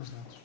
os dados.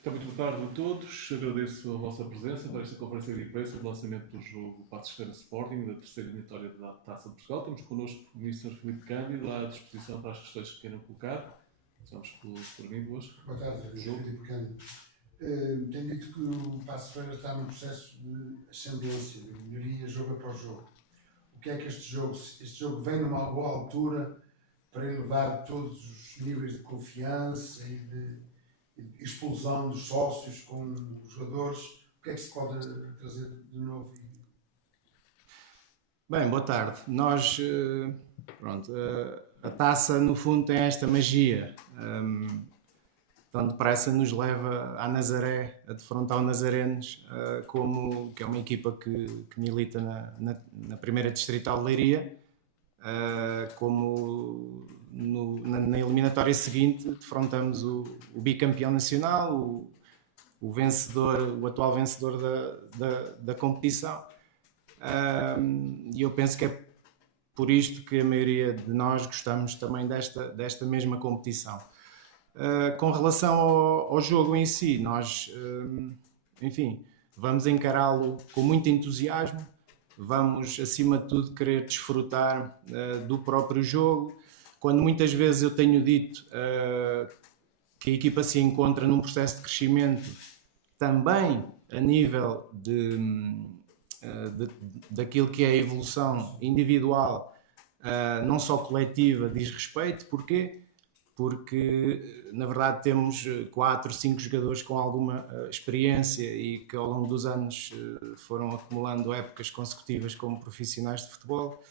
Então, muito boa tarde a todos. Agradeço a vossa presença para esta conferência de imprensa de lançamento do jogo Paços de Ferreira Sporting, da terceira eliminatória da Taça de Portugal. Temos connosco o Mr. Filipe Cândido à disposição para as questões que queiram colocar. Começamos por mim, duas. Boa tarde, Filipe Cândido. Tenho dito que o Paços de Ferreira está num processo de ascendência, de melhoria jogo após jogo. O que é que este jogo vem numa boa altura para elevar todos os níveis de confiança e de explosão dos sócios com os jogadores? O que é que se pode trazer de novo? Bem, boa tarde. A taça no fundo tem esta magia. Tão depressa nos leva à Nazaré, a defrontar o Nazarenos, que é uma equipa que milita na primeira distrital de Leiria, como na eliminatória seguinte defrontamos o bicampeão nacional, o atual vencedor da competição. E eu penso que é por isto que a maioria de nós gostamos também desta mesma competição. Com relação ao jogo em si, nós, vamos encará-lo com muito entusiasmo, vamos, acima de tudo, querer desfrutar do próprio jogo, quando muitas vezes eu tenho dito que a equipa se encontra num processo de crescimento também a nível daquilo que é a evolução individual, não só coletiva, diz respeito. Porquê? Porque, na verdade, temos 4, 5 jogadores com alguma experiência e que ao longo dos anos foram acumulando épocas consecutivas como profissionais de futebol,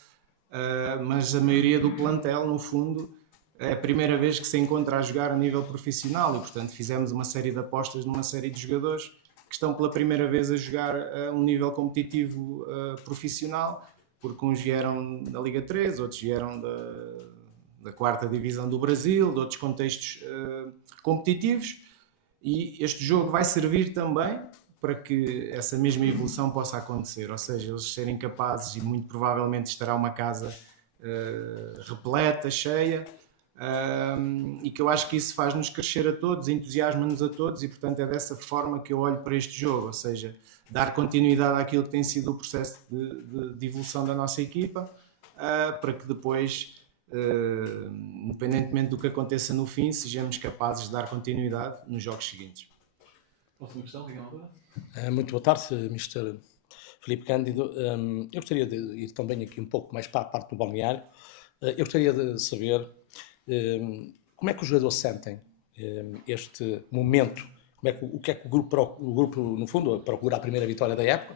mas a maioria do plantel, no fundo, é a primeira vez que se encontra a jogar a nível profissional e, portanto, fizemos uma série de apostas numa série de jogadores que estão pela primeira vez a jogar a um nível competitivo profissional, porque uns vieram da Liga 3, outros vieram da 4ª Divisão do Brasil, de outros contextos competitivos, e este jogo vai servir também para que essa mesma evolução possa acontecer, ou seja, eles serem capazes, e muito provavelmente estará uma casa repleta, cheia, e que eu acho que isso faz-nos crescer a todos, entusiasma-nos a todos, e portanto é dessa forma que eu olho para este jogo, ou seja, dar continuidade àquilo que tem sido o processo de evolução da nossa equipa, para que depois, independentemente do que aconteça no fim, sejamos capazes de dar continuidade nos jogos seguintes. Próxima questão, Miguel. Muito boa tarde, Mr. Filipe Cândido. Eu gostaria de ir também aqui um pouco mais para a parte do balneário. Eu gostaria de saber como é que os jogadores sentem este momento, o que é que o grupo, no fundo, procura a primeira vitória da época,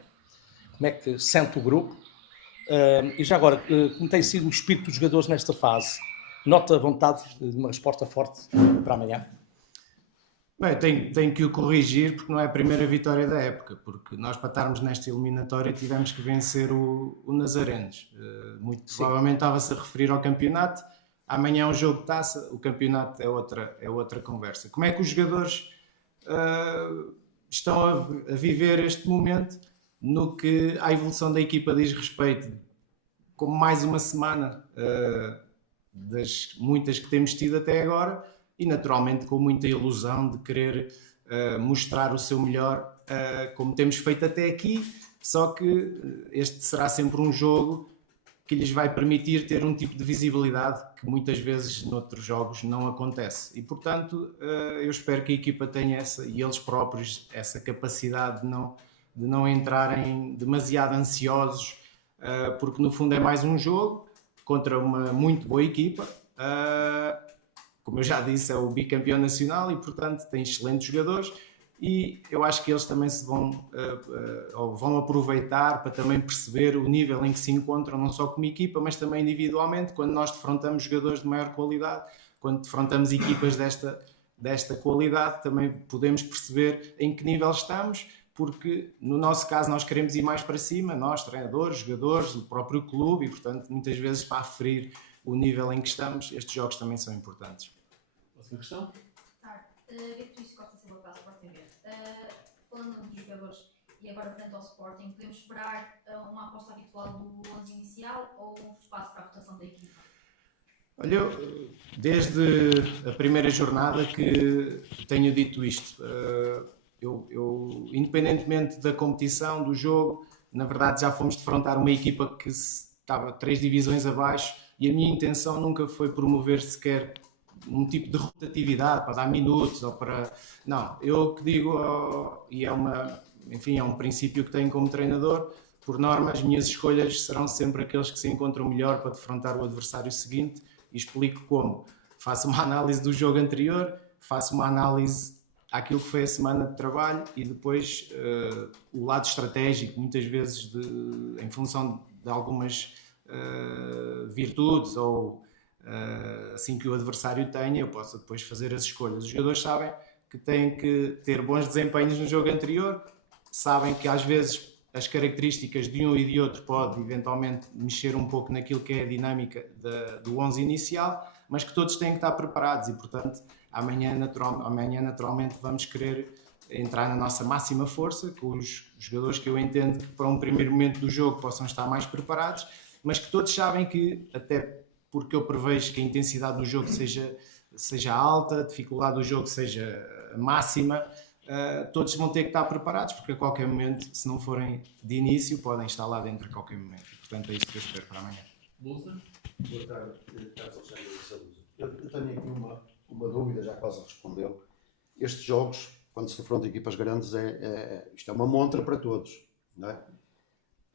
como é que sente o grupo, e já agora, como tem sido o espírito dos jogadores nesta fase? Nota a vontade de uma resposta forte para amanhã? Bem, tenho que o corrigir, porque não é a primeira vitória da época, porque nós, para estarmos nesta eliminatória, tivemos que vencer o Nazarenos. Muito provavelmente estava-se a referir ao campeonato. Amanhã é um jogo de taça, o campeonato é outra conversa. Como é que os jogadores estão a viver este momento no que à evolução da equipa diz respeito? Como mais uma semana das muitas que temos tido até agora, e naturalmente com muita ilusão de querer mostrar o seu melhor, como temos feito até aqui, só que este será sempre um jogo que lhes vai permitir ter um tipo de visibilidade que muitas vezes noutros jogos não acontece. E, portanto, eu espero que a equipa tenha e eles próprios, essa capacidade de não entrarem demasiado ansiosos, porque no fundo é mais um jogo contra uma muito boa equipa. Como eu já disse, é o bicampeão nacional e, portanto, tem excelentes jogadores, e eu acho que eles também vão aproveitar para também perceber o nível em que se encontram, não só como equipa, mas também individualmente, quando nós defrontamos jogadores de maior qualidade, quando defrontamos equipas desta qualidade, também podemos perceber em que nível estamos, porque no nosso caso nós queremos ir mais para cima, nós, treinadores, jogadores, o próprio clube, e portanto muitas vezes para aferir o nível em que estamos, estes jogos também são importantes. Próxima questão. Beatriz Costa Silva para a Sport TV. Falando dos jogadores e agora frente ao Sporting, podemos esperar uma aposta habitual do 11 inicial ou um espaço para a rotação da equipa? Olha, eu, desde a primeira jornada que tenho dito isto. Eu, independentemente da competição, do jogo, na verdade já fomos defrontar uma equipa que estava 3 divisões abaixo e a minha intenção nunca foi promover sequer um tipo de rotatividade para dar minutos ou para... Não, eu que digo, e é um princípio que tenho como treinador, por norma as minhas escolhas serão sempre aqueles que se encontram melhor para defrontar o adversário seguinte e explico como. Faço uma análise do jogo anterior, faço uma análise àquilo que foi a semana de trabalho e depois o lado estratégico, muitas vezes em função de algumas virtudes ou assim que o adversário tenha, eu posso depois fazer as escolhas. Os jogadores sabem que têm que ter bons desempenhos no jogo anterior, sabem que às vezes as características de um e de outro pode eventualmente mexer um pouco naquilo que é a dinâmica do 11 inicial, mas que todos têm que estar preparados e, portanto, amanhã naturalmente vamos querer entrar na nossa máxima força, com os jogadores que eu entendo que para um primeiro momento do jogo possam estar mais preparados, mas que todos sabem que, até porque eu prevejo que a intensidade do jogo seja alta, a dificuldade do jogo seja máxima, todos vão ter que estar preparados, porque a qualquer momento, se não forem de início, podem estar lá dentro a qualquer momento. Portanto, é isso que eu espero para amanhã. Lusa? Boa tarde, Carlos Alexandre de Saúde. Eu tenho aqui uma dúvida, já quase respondeu. Estes jogos, quando se defrontam equipas grandes, isto é uma montra para todos, não é?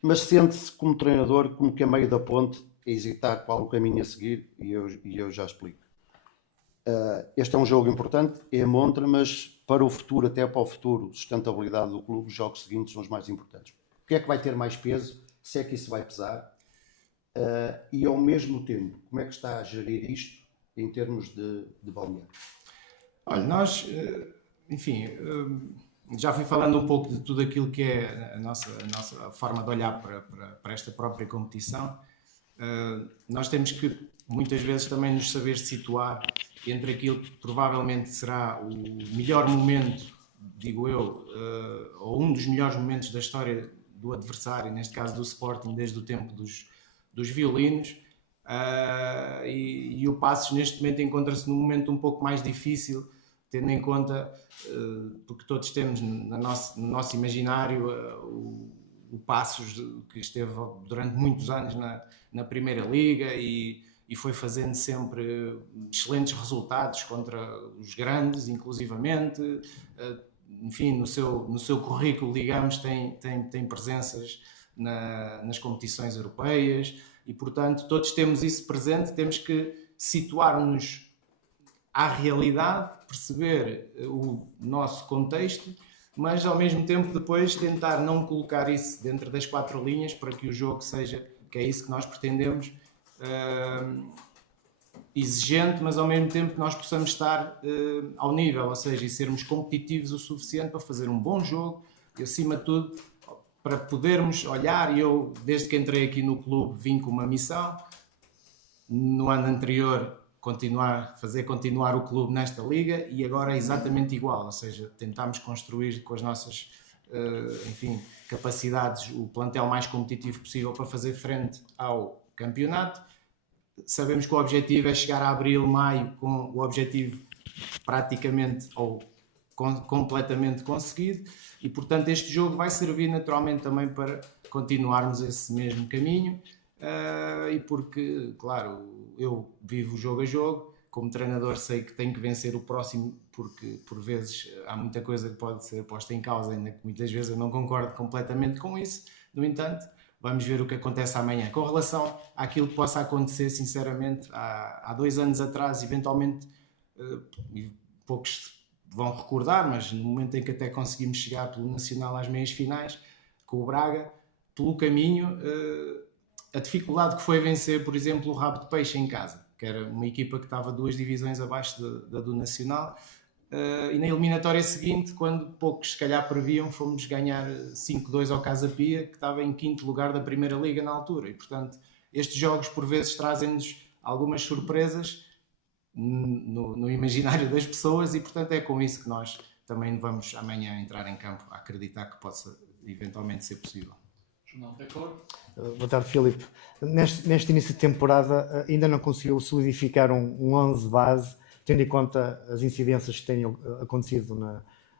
Mas sente-se como treinador, como que a meio da ponte, a hesitar qual o caminho a seguir, e eu já explico. Este é um jogo importante, é a montra, mas para o futuro, até para o futuro, sustentabilidade do clube, os jogos seguintes são os mais importantes. O que é que vai ter mais peso? Se é que isso vai pesar? E ao mesmo tempo, como é que está a gerir isto em termos de balneário? Olha, nós, enfim, já fui falando um pouco de tudo aquilo que é a nossa forma de olhar para esta própria competição. Nós temos que muitas vezes também nos saber situar entre aquilo que provavelmente será o melhor momento, digo eu, ou um dos melhores momentos da história do adversário, neste caso do Sporting, desde o tempo dos violinos, e o Paços neste momento encontra-se num momento um pouco mais difícil, tendo em conta, porque todos temos no nosso imaginário o Paços, que esteve durante muitos anos na Primeira Liga e foi fazendo sempre excelentes resultados contra os grandes, inclusivamente. Enfim, no seu currículo, digamos, tem presenças nas competições europeias e, portanto, todos temos isso presente, temos que situar-nos à realidade, perceber o nosso contexto, mas ao mesmo tempo depois tentar não colocar isso dentro das 4 linhas para que o jogo seja, que é isso que nós pretendemos, exigente, mas ao mesmo tempo que nós possamos estar ao nível, ou seja, e sermos competitivos o suficiente para fazer um bom jogo e, acima de tudo, para podermos olhar. E eu, desde que entrei aqui no clube, vim com uma missão, no ano anterior fazer continuar o clube nesta liga, e agora é exatamente igual, ou seja, tentámos construir com as nossas capacidades o plantel mais competitivo possível para fazer frente ao campeonato. Sabemos que o objetivo é chegar a abril, maio, com o objetivo praticamente ou completamente conseguido, e portanto este jogo vai servir naturalmente também para continuarmos esse mesmo caminho, e porque, claro, eu vivo jogo a jogo, como treinador sei que tenho que vencer o próximo, porque por vezes há muita coisa que pode ser posta em causa, ainda que muitas vezes eu não concordo completamente com isso. No entanto, vamos ver o que acontece amanhã. Com relação àquilo que possa acontecer, sinceramente, há 2 anos atrás, eventualmente, poucos vão recordar, mas no momento em que até conseguimos chegar pelo Nacional às meias finais, com o Braga, pelo caminho, a dificuldade que foi vencer, por exemplo, o Rabo de Peixe em casa, que era uma equipa que estava 2 divisões abaixo da do Nacional, e na eliminatória seguinte, quando poucos se calhar previam, fomos ganhar 5-2 ao Casa Pia, que estava em 5º lugar da Primeira Liga na altura. E, portanto, estes jogos por vezes trazem-nos algumas surpresas no imaginário das pessoas e, portanto, é com isso que nós também vamos amanhã entrar em campo a acreditar que possa eventualmente ser possível. Jornal Record. Boa tarde, Filipe. Neste início de temporada ainda não conseguiu solidificar um 11 base, tendo em conta as incidências que têm acontecido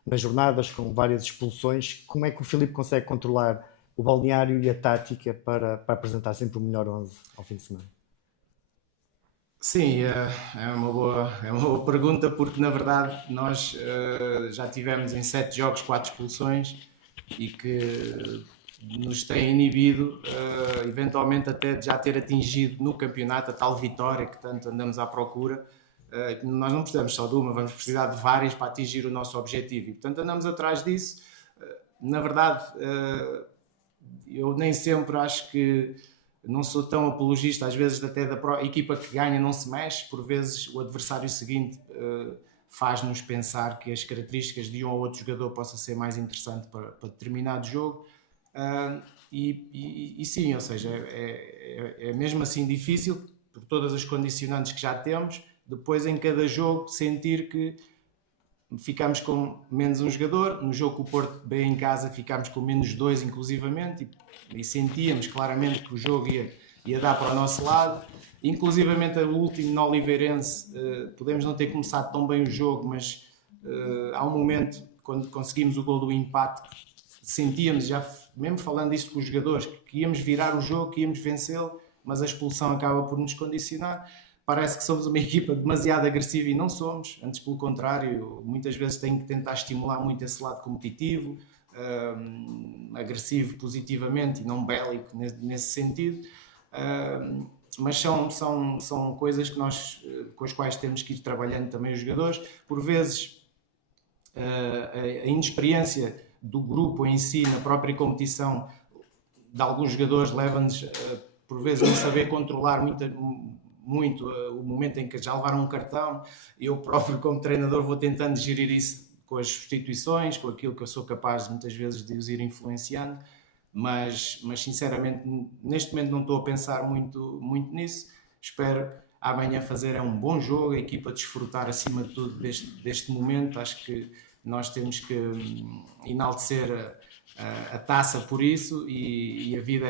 nas jornadas, com várias expulsões. Como é que o Filipe consegue controlar o balneário e a tática para apresentar sempre o melhor 11 ao fim de semana? Sim, é uma boa pergunta, porque na verdade nós já tivemos em 7 jogos 4 expulsões e que nos tem inibido, eventualmente até de já ter atingido no campeonato a tal vitória que tanto andamos à procura. Nós não precisamos só de uma, vamos precisar de várias para atingir o nosso objetivo e, portanto, andamos atrás disso. Na verdade, eu nem sempre acho que não sou tão apologista, às vezes até da equipa que ganha não se mexe, por vezes o adversário seguinte faz-nos pensar que as características de um ou outro jogador possa ser mais interessante para determinado jogo. E sim, ou seja, é mesmo assim difícil, por todas as condicionantes que já temos, depois em cada jogo sentir que ficamos com menos um jogador. No jogo que o Porto veio em casa ficámos com menos 2 inclusivamente e sentíamos claramente que o jogo ia dar para o nosso lado. Inclusivamente o último no Oliveirense, podemos não ter começado tão bem o jogo, mas há um momento quando conseguimos o gol do empate, sentíamos, já mesmo falando isto com os jogadores, que íamos virar o jogo, que íamos vencê-lo, mas a expulsão acaba por nos condicionar. Parece que somos uma equipa demasiado agressiva e não somos, antes pelo contrário, muitas vezes tem que tentar estimular muito esse lado competitivo, agressivo positivamente e não bélico nesse sentido, mas são coisas que com as quais temos que ir trabalhando também os jogadores. Por vezes a inexperiência do grupo em si, na própria competição, de alguns jogadores leva-nos por vezes a não saber controlar muito o momento em que já levaram um cartão. Eu próprio, como treinador, vou tentando gerir isso com as substituições, com aquilo que eu sou capaz muitas vezes de os ir influenciando, mas sinceramente neste momento não estou a pensar muito nisso. Espero amanhã fazer um bom jogo, a equipa desfrutar acima de tudo deste momento. Acho que nós temos que enaltecer a taça por isso, e a vida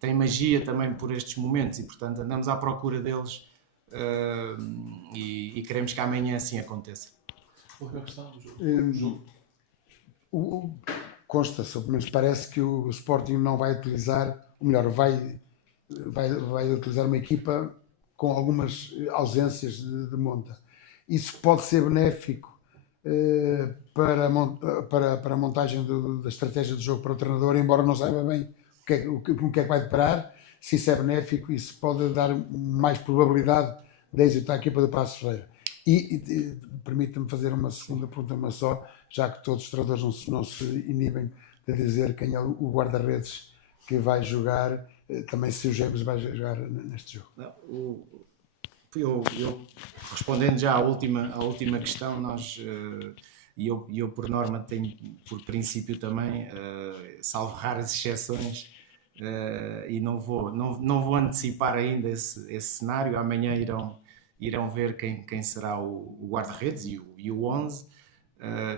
tem magia também por estes momentos e, portanto, andamos à procura deles e queremos que amanhã assim aconteça. Qual é a questão do jogo? Consta-se, ou pelo menos parece que o Sporting não vai utilizar, ou melhor, vai utilizar uma equipa com algumas ausências de monta. Isso pode ser benéfico para a montagem da estratégia do jogo para o treinador, embora não saiba bem o que é que vai deparar. Se isso é benéfico, isso pode dar mais probabilidade de êxito à equipa do Passos Ferreira. E permita-me fazer uma segunda pergunta, mas só, já que todos os treinadores não se inibem de dizer quem é o guarda-redes que vai jogar, também se o James vai jogar neste jogo. Eu respondendo já à última questão, eu por norma tenho por princípio também, salvo raras exceções, e não vou antecipar ainda esse cenário. Amanhã irão ver quem será o guarda-redes e o 11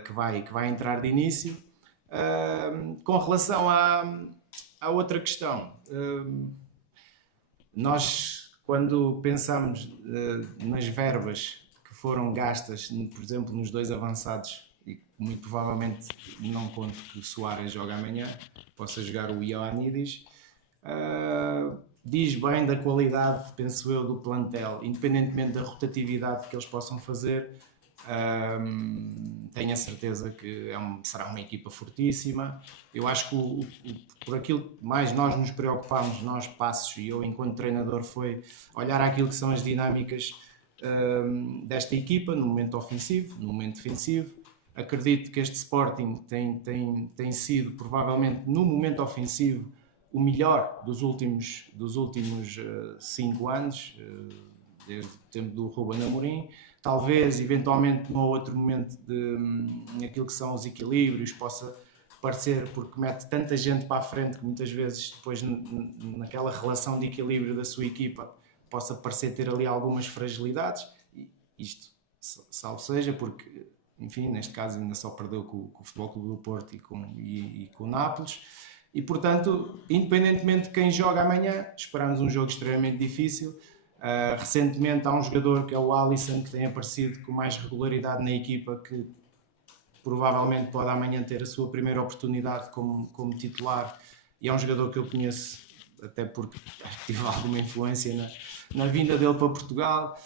que vai entrar de início. Com relação à outra questão, nós, quando pensamos nas verbas que foram gastas, por exemplo, nos 2 avançados, e muito provavelmente não conto que o Soares joga amanhã, possa jogar o Ioannidis, diz bem da qualidade, penso eu, do plantel, independentemente da rotatividade que eles possam fazer. Tenho a certeza que será uma equipa fortíssima. Eu acho que por aquilo que mais nós nos preocupámos, nós Passos e eu enquanto treinador, foi olhar aquilo que são as dinâmicas desta equipa no momento ofensivo, no momento defensivo. Acredito que este Sporting tem sido provavelmente no momento ofensivo o melhor dos últimos 5 anos, desde o tempo do Ruben Amorim. talvez, eventualmente, num outro momento naquilo que são os equilíbrios, possa parecer, porque mete tanta gente para a frente que muitas vezes depois naquela relação de equilíbrio da sua equipa possa parecer ter ali algumas fragilidades. Isto, salvo seja, porque, enfim, neste caso ainda só perdeu com o Futebol Clube do Porto e com o Nápoles. E, portanto, independentemente de quem joga amanhã, esperamos um jogo extremamente difícil. Recentemente há um jogador que é o Alisson, que tem aparecido com mais regularidade na equipa, que provavelmente pode amanhã ter a sua primeira oportunidade como titular, e é um jogador que eu conheço até porque tive alguma influência na vinda dele para Portugal,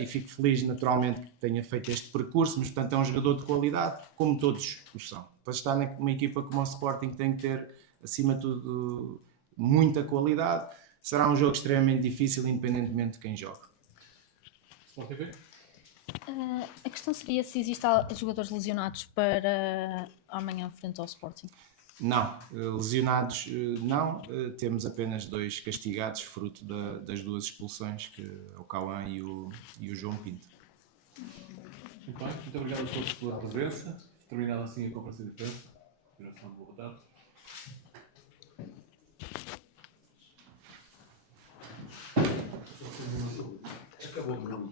e fico feliz naturalmente que tenha feito este percurso, mas portanto é um jogador de qualidade, como todos o são. Para estar numa equipa como o Sporting tem que ter, acima de tudo, muita qualidade. Será um jogo extremamente difícil, independentemente de quem joga. Sport TV? A questão seria se existem jogadores lesionados para amanhã frente ao Sporting. Não, lesionados não. Temos apenas 2 castigados, fruto das 2 expulsões, que é o Cauã e o João Pinto. Muito bem, muito obrigado a todos pela presença. Terminada assim a conferência de imprensa. Boa tarde. Acabou, não.